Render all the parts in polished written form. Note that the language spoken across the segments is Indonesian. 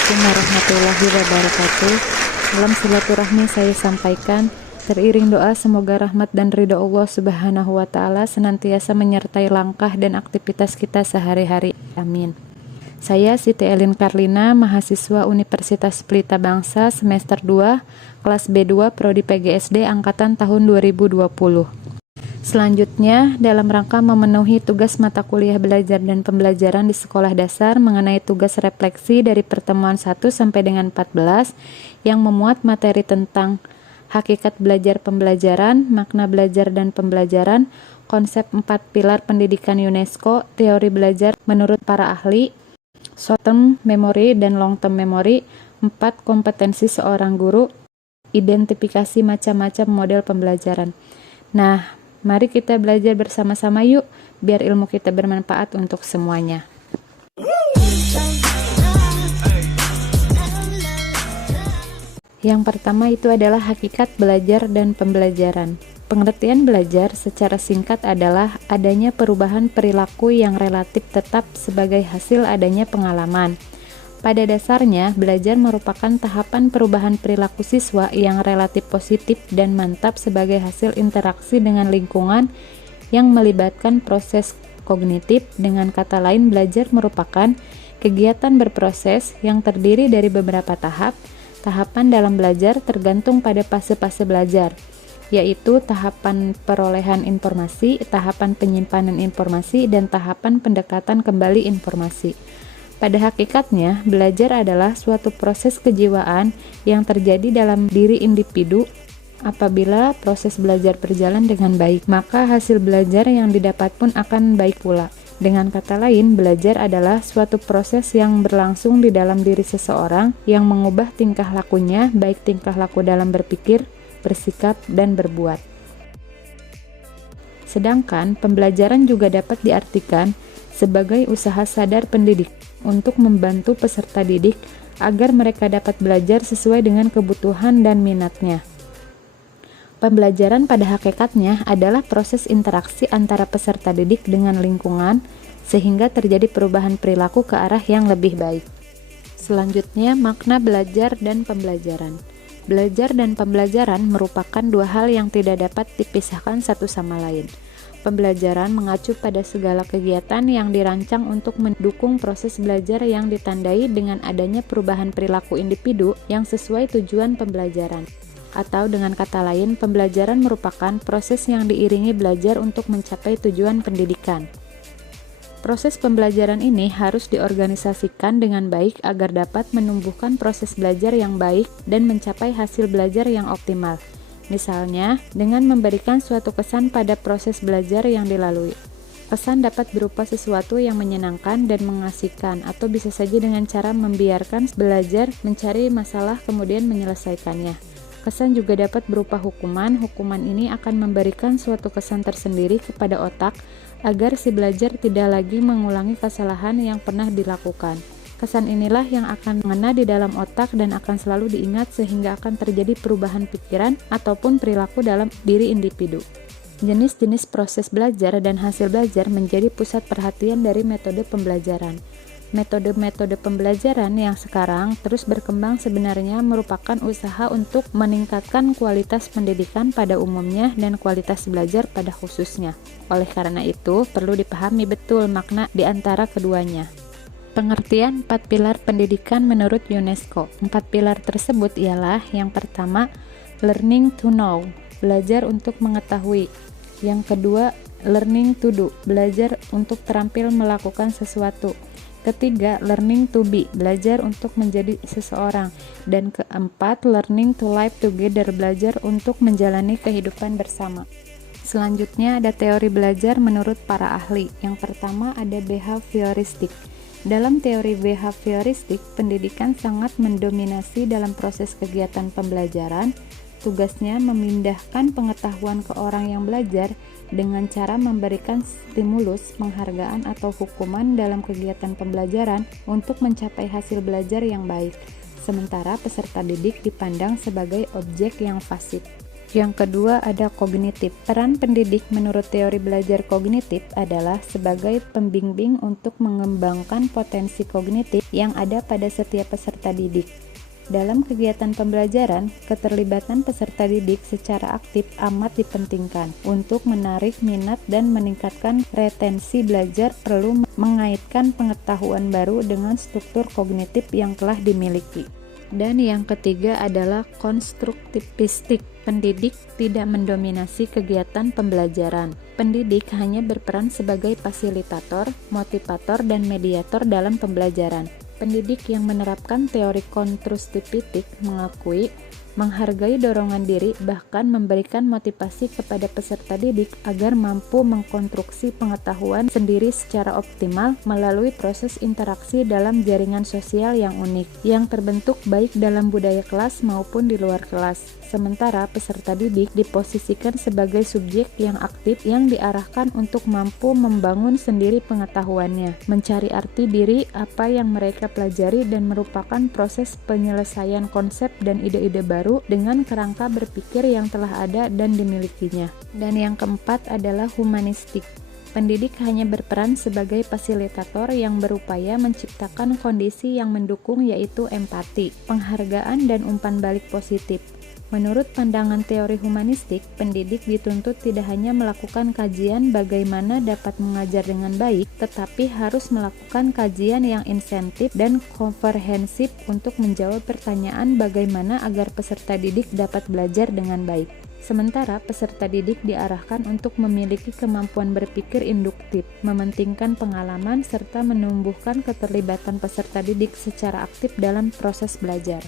Assalamualaikum warahmatullahi wabarakatuh. Salam silaturahmi saya sampaikan. Teriring doa semoga rahmat dan ridho Allah Subhanahu wa Ta'ala senantiasa menyertai langkah dan aktivitas kita sehari-hari. Amin. Saya Siti Elin Karlina, mahasiswa Universitas Pelita Bangsa semester 2, kelas B2 Prodi PGSD angkatan tahun 2020. Selanjutnya, dalam rangka memenuhi tugas mata kuliah belajar dan pembelajaran di sekolah dasar mengenai tugas refleksi dari pertemuan 1 sampai dengan 14 yang memuat materi tentang hakikat belajar pembelajaran, makna belajar dan pembelajaran, konsep 4 pilar pendidikan UNESCO, teori belajar menurut para ahli, short term memory dan long term memory, 4 kompetensi seorang guru, identifikasi macam-macam model pembelajaran. Nah, mari kita belajar bersama-sama yuk, biar ilmu kita bermanfaat untuk semuanya. Yang pertama itu adalah hakikat belajar dan pembelajaran. Pengertian belajar secara singkat adalah adanya perubahan perilaku yang relatif tetap sebagai hasil adanya pengalaman. Pada dasarnya, belajar merupakan tahapan perubahan perilaku siswa yang relatif positif dan mantap sebagai hasil interaksi dengan lingkungan yang melibatkan proses kognitif. Dengan kata lain, belajar merupakan kegiatan berproses yang terdiri dari beberapa tahap. Tahapan dalam belajar tergantung pada fase-fase belajar, yaitu tahapan perolehan informasi, tahapan penyimpanan informasi, dan tahapan pendekatan kembali informasi. Pada hakikatnya, belajar adalah suatu proses kejiwaan yang terjadi dalam diri individu. Apabila proses belajar berjalan dengan baik, maka hasil belajar yang didapat pun akan baik pula. Dengan kata lain, belajar adalah suatu proses yang berlangsung di dalam diri seseorang yang mengubah tingkah lakunya, baik tingkah laku dalam berpikir, bersikap, dan berbuat. Sedangkan, pembelajaran juga dapat diartikan sebagai usaha sadar pendidik untuk membantu peserta didik agar mereka dapat belajar sesuai dengan kebutuhan dan minatnya. Pembelajaran pada hakikatnya adalah proses interaksi antara peserta didik dengan lingkungan sehingga terjadi perubahan perilaku ke arah yang lebih baik. Selanjutnya, makna belajar dan pembelajaran. Belajar dan pembelajaran merupakan dua hal yang tidak dapat dipisahkan satu sama lain. Pembelajaran mengacu pada segala kegiatan yang dirancang untuk mendukung proses belajar yang ditandai dengan adanya perubahan perilaku individu yang sesuai tujuan pembelajaran. Atau dengan kata lain, pembelajaran merupakan proses yang diiringi belajar untuk mencapai tujuan pendidikan. Proses pembelajaran ini harus diorganisasikan dengan baik agar dapat menumbuhkan proses belajar yang baik dan mencapai hasil belajar yang optimal. Misalnya, dengan memberikan suatu kesan pada proses belajar yang dilalui. Kesan dapat berupa sesuatu yang menyenangkan dan mengasihkan, atau bisa saja dengan cara membiarkan belajar mencari masalah kemudian menyelesaikannya. Kesan juga dapat berupa hukuman. Hukuman ini akan memberikan suatu kesan tersendiri kepada otak agar si belajar tidak lagi mengulangi kesalahan yang pernah dilakukan. Kesan inilah yang akan mengena di dalam otak dan akan selalu diingat sehingga akan terjadi perubahan pikiran ataupun perilaku dalam diri individu. Jenis-jenis proses belajar dan hasil belajar menjadi pusat perhatian dari metode pembelajaran. Metode-metode pembelajaran yang sekarang terus berkembang sebenarnya merupakan usaha untuk meningkatkan kualitas pendidikan pada umumnya dan kualitas belajar pada khususnya. Oleh karena itu, perlu dipahami betul makna di antara keduanya. Pengertian 4 pilar pendidikan menurut UNESCO. 4 pilar tersebut ialah: yang pertama, learning to know, belajar untuk mengetahui. Yang kedua, learning to do, belajar untuk terampil melakukan sesuatu. Ketiga, learning to be, belajar untuk menjadi seseorang. Dan keempat, learning to live together, belajar untuk menjalani kehidupan bersama. Selanjutnya ada teori belajar menurut para ahli. Yang pertama ada behavioristik. Dalam teori behavioristik, pendidikan sangat mendominasi dalam proses kegiatan pembelajaran. Tugasnya memindahkan pengetahuan ke orang yang belajar dengan cara memberikan stimulus, penghargaan, atau hukuman dalam kegiatan pembelajaran untuk mencapai hasil belajar yang baik. Sementara peserta didik dipandang sebagai objek yang fasib. Yang kedua ada kognitif. Peran pendidik menurut teori belajar kognitif adalah sebagai pembimbing untuk mengembangkan potensi kognitif yang ada pada setiap peserta didik. Dalam kegiatan pembelajaran, keterlibatan peserta didik secara aktif amat dipentingkan. Untuk menarik minat dan meningkatkan retensi belajar perlu mengaitkan pengetahuan baru dengan struktur kognitif yang telah dimiliki. Dan yang ketiga adalah konstruktivistik. Pendidik tidak mendominasi kegiatan pembelajaran. Pendidik hanya berperan sebagai fasilitator, motivator, dan mediator dalam pembelajaran. Pendidik yang menerapkan teori konstruktivistik mengakui, menghargai dorongan diri, bahkan memberikan motivasi kepada peserta didik agar mampu mengkonstruksi pengetahuan sendiri secara optimal melalui proses interaksi dalam jaringan sosial yang unik, yang terbentuk baik dalam budaya kelas maupun di luar kelas. Sementara peserta didik diposisikan sebagai subjek yang aktif yang diarahkan untuk mampu membangun sendiri pengetahuannya, mencari arti diri apa yang mereka pelajari dan merupakan proses penyelesaian konsep dan ide-ide baru dengan kerangka berpikir yang telah ada dan dimilikinya. Dan yang keempat adalah humanistik. Pendidik hanya berperan sebagai fasilitator yang berupaya menciptakan kondisi yang mendukung, yaitu empati, penghargaan, dan umpan balik positif. Menurut pandangan teori humanistik, pendidik dituntut tidak hanya melakukan kajian bagaimana dapat mengajar dengan baik, tetapi harus melakukan kajian yang insentif dan komprehensif untuk menjawab pertanyaan bagaimana agar peserta didik dapat belajar dengan baik. Sementara peserta didik diarahkan untuk memiliki kemampuan berpikir induktif, mementingkan pengalaman, serta menumbuhkan keterlibatan peserta didik secara aktif dalam proses belajar.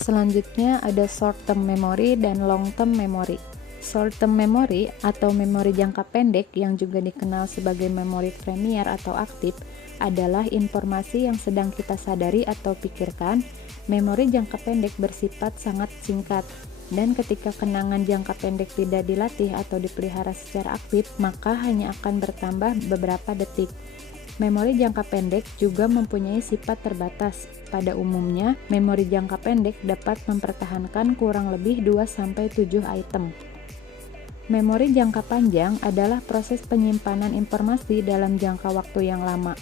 Selanjutnya ada short term memory dan long term memory. Short term memory atau memori jangka pendek yang juga dikenal sebagai memori premier atau aktif adalah informasi yang sedang kita sadari atau pikirkan. Memori jangka pendek bersifat sangat singkat, dan ketika kenangan jangka pendek tidak dilatih atau dipelihara secara aktif, maka hanya akan bertambah beberapa detik. Memori jangka pendek juga mempunyai sifat terbatas. Pada umumnya, memori jangka pendek dapat mempertahankan kurang lebih 2-7 item. Memori jangka panjang adalah proses penyimpanan informasi dalam jangka waktu yang lama.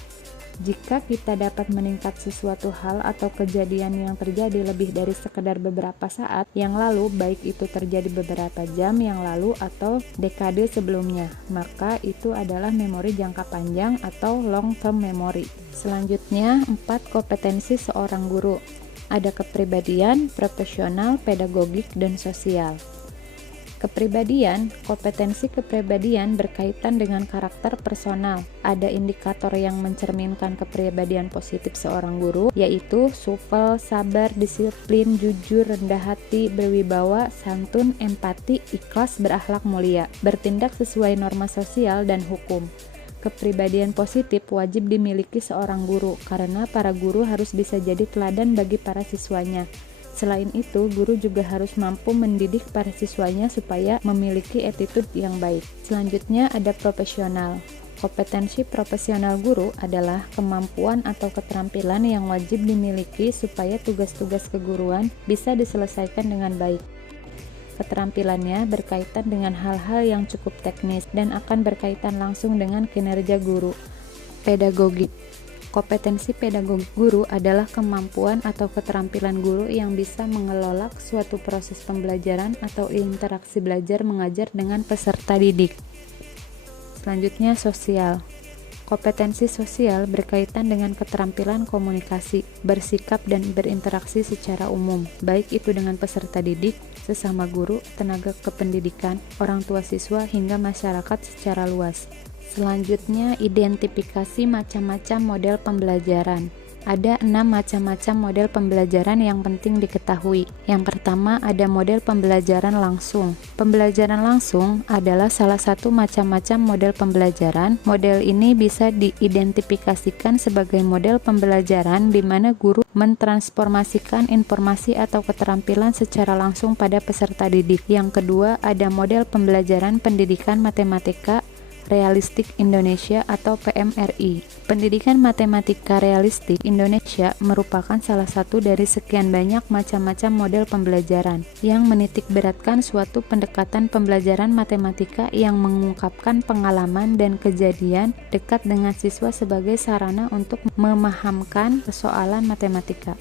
Jika kita dapat meningkat sesuatu hal atau kejadian yang terjadi lebih dari sekedar beberapa saat yang lalu, baik itu terjadi beberapa jam yang lalu atau dekade sebelumnya, maka itu adalah memori jangka panjang atau long term memory. Selanjutnya, 4 kompetensi seorang guru. Ada kepribadian, profesional, pedagogik, dan sosial. Kepribadian, kompetensi kepribadian berkaitan dengan karakter personal. Ada indikator yang mencerminkan kepribadian positif seorang guru, yaitu supel, sabar, disiplin, jujur, rendah hati, berwibawa, santun, empati, ikhlas, berakhlak mulia, bertindak sesuai norma sosial dan hukum. Kepribadian positif wajib dimiliki seorang guru, karena para guru harus bisa jadi teladan bagi para siswanya. Selain itu, guru juga harus mampu mendidik para siswanya supaya memiliki attitude yang baik. Selanjutnya ada profesional. Kompetensi profesional guru adalah kemampuan atau keterampilan yang wajib dimiliki supaya tugas-tugas keguruan bisa diselesaikan dengan baik. Keterampilannya berkaitan dengan hal-hal yang cukup teknis dan akan berkaitan langsung dengan kinerja guru. Pedagogik. Kompetensi pedagogik guru adalah kemampuan atau keterampilan guru yang bisa mengelola suatu proses pembelajaran atau interaksi belajar mengajar dengan peserta didik. Selanjutnya, sosial. Kompetensi sosial berkaitan dengan keterampilan komunikasi, bersikap, dan berinteraksi secara umum, baik itu dengan peserta didik, sesama guru, tenaga kependidikan, orang tua siswa, hingga masyarakat secara luas. Selanjutnya, identifikasi macam-macam model pembelajaran. Ada 6 macam-macam model pembelajaran yang penting diketahui. Yang pertama, ada model pembelajaran langsung. Pembelajaran langsung adalah salah satu macam-macam model pembelajaran. Model ini bisa diidentifikasikan sebagai model pembelajaran di mana guru mentransformasikan informasi atau keterampilan secara langsung pada peserta didik. Yang kedua, ada model pembelajaran pendidikan matematika Realistik Indonesia atau PMRI. Pendidikan Matematika Realistik Indonesia merupakan salah satu dari sekian banyak macam-macam model pembelajaran yang menitik beratkan suatu pendekatan pembelajaran matematika yang mengungkapkan pengalaman dan kejadian dekat dengan siswa sebagai sarana untuk memahamkan persoalan matematika.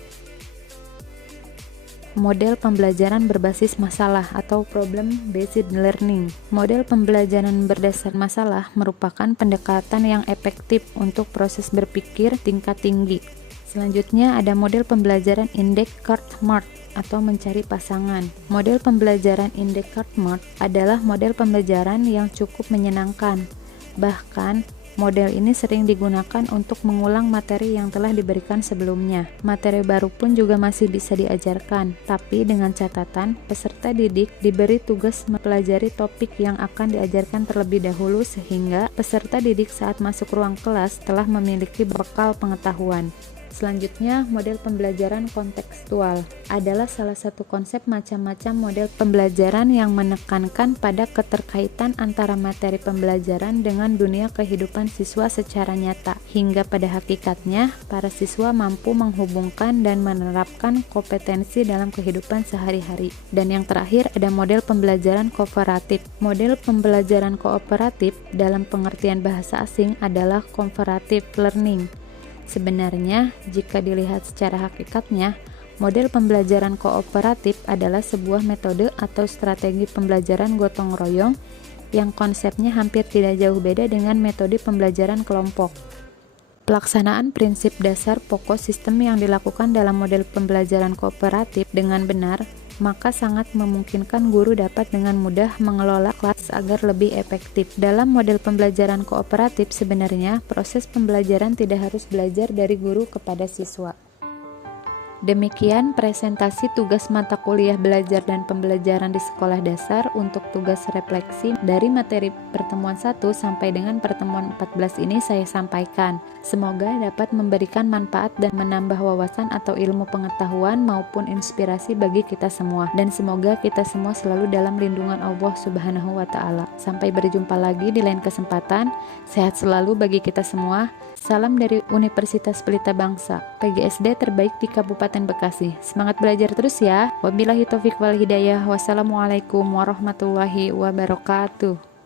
Model pembelajaran berbasis masalah atau problem-based learning. Model pembelajaran berdasar masalah merupakan pendekatan yang efektif untuk proses berpikir tingkat tinggi. Selanjutnya ada model pembelajaran In-Descartes-Mart atau mencari pasangan. Model pembelajaran In-Descartes-Mart adalah model pembelajaran yang cukup menyenangkan. Bahkan, model ini sering digunakan untuk mengulang materi yang telah diberikan sebelumnya. Materi baru pun juga masih bisa diajarkan, tapi dengan catatan peserta didik diberi tugas mempelajari topik yang akan diajarkan terlebih dahulu sehingga peserta didik saat masuk ruang kelas telah memiliki bekal pengetahuan. Selanjutnya, model pembelajaran kontekstual adalah salah satu konsep macam-macam model pembelajaran yang menekankan pada keterkaitan antara materi pembelajaran dengan dunia kehidupan siswa secara nyata, hingga pada hakikatnya para siswa mampu menghubungkan dan menerapkan kompetensi dalam kehidupan sehari-hari. Dan yang terakhir ada model pembelajaran kooperatif. Model pembelajaran kooperatif dalam pengertian bahasa asing adalah comparative learning. Sebenarnya, jika dilihat secara hakikatnya, model pembelajaran kooperatif adalah sebuah metode atau strategi pembelajaran gotong royong yang konsepnya hampir tidak jauh beda dengan metode pembelajaran kelompok. Pelaksanaan prinsip dasar pokok sistem yang dilakukan dalam model pembelajaran kooperatif dengan benar, maka sangat memungkinkan guru dapat dengan mudah mengelola kelas agar lebih efektif. Dalam model pembelajaran kooperatif sebenarnya proses pembelajaran tidak harus belajar dari guru kepada siswa. Demikian presentasi tugas mata kuliah belajar dan pembelajaran di sekolah dasar untuk tugas refleksi dari materi pertemuan 1 sampai dengan pertemuan 14 ini saya sampaikan. Semoga dapat memberikan manfaat dan menambah wawasan atau ilmu pengetahuan maupun inspirasi bagi kita semua. Dan semoga kita semua selalu dalam lindungan Allah Subhanahu wa Ta'ala. Sampai berjumpa lagi di lain kesempatan. Sehat selalu bagi kita semua. Salam dari Universitas Pelita Bangsa, PGSD terbaik di Kabupaten Bekasi. Semangat belajar terus ya. Wabillahi taufiq wal hidayah. Wassalamualaikum warahmatullahi wabarakatuh.